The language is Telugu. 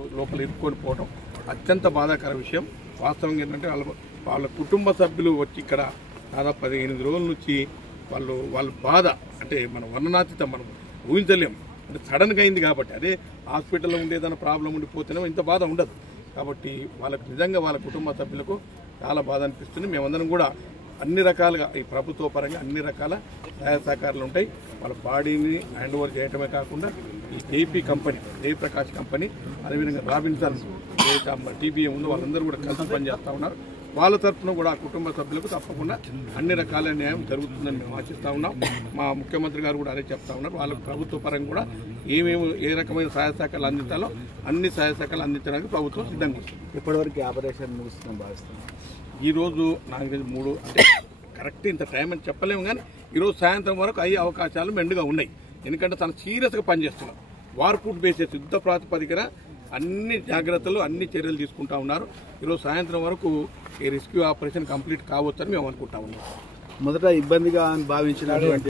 లోపల ఇరుక్కొని పోవడం అత్యంత బాధాకర విషయం. వాస్తవంగా ఏంటంటే వాళ్ళ కుటుంబ సభ్యులు వచ్చి ఇక్కడ దాదాపు 15 రోజుల నుంచి వాళ్ళ బాధ అంటే మన వర్ణనాతీతం మనం ఊహించలేము. అంటే సడన్గా అయింది కాబట్టి అదే హాస్పిటల్లో ఉండేదన్న ప్రాబ్లం ఉండిపోతేనే ఇంత బాధ ఉండదు. కాబట్టి వాళ్ళకు నిజంగా వాళ్ళ కుటుంబ సభ్యులకు చాలా బాధ అనిపిస్తుంది. మేమందరం కూడా అన్ని రకాలుగా ఈ ప్రభుత్వ పరంగా అన్ని రకాల సహాయ సహకారాలు ఉంటాయి. వాళ్ళ బాడీని హ్యాండ్ ఓవర్ చేయటమే కాకుండా ఈ జేపీ కంపెనీ, జయప్రకాష్ కంపెనీ, అదేవిధంగా రాబిన్సన్ టీబీఎం ఉందో వాళ్ళందరూ కూడా కలిసి పనిచేస్తూ ఉన్నారు. వాళ్ళ తరఫున కూడా కుటుంబ సభ్యులకు తప్పకుండా అన్ని రకాల న్యాయం జరుగుతుందని మేము ఆశిస్తూ ఉన్నాం. మా ముఖ్యమంత్రి గారు కూడా అదే చెప్తా ఉన్నారు. వాళ్ళకు ప్రభుత్వ పరంగా కూడా ఏ రకమైన సహాయ సహకారాలు అందించాలో అన్ని సహాయ సహకారాలు అందించడానికి ప్రభుత్వం సిద్ధంగా ఉంది. ఇప్పటివరకు ఆపరేషన్ ముగుస్తుందని భావిస్తున్నాం. ఈరోజు నాకు 3 అంటే కరెక్ట్ ఇంత టైం అని చెప్పలేము, కానీ ఈరోజు సాయంత్రం వరకు అయ్యే అవకాశాలు మెండుగా ఉన్నాయి. ఎందుకంటే తను సీరియస్గా పనిచేస్తున్నారు. వార్పుట్ బేసెస్ యుద్ధ ప్రాతిపదికన అన్ని జాగ్రత్తలు అన్ని చర్యలు తీసుకుంటా ఉన్నారు. ఈరోజు సాయంత్రం వరకు ఈ రెస్క్యూ ఆపరేషన్ కంప్లీట్ కావచ్చని మేము అనుకుంటా ఉన్నాం. మొదట ఇబ్బందిగా భావించినటువంటి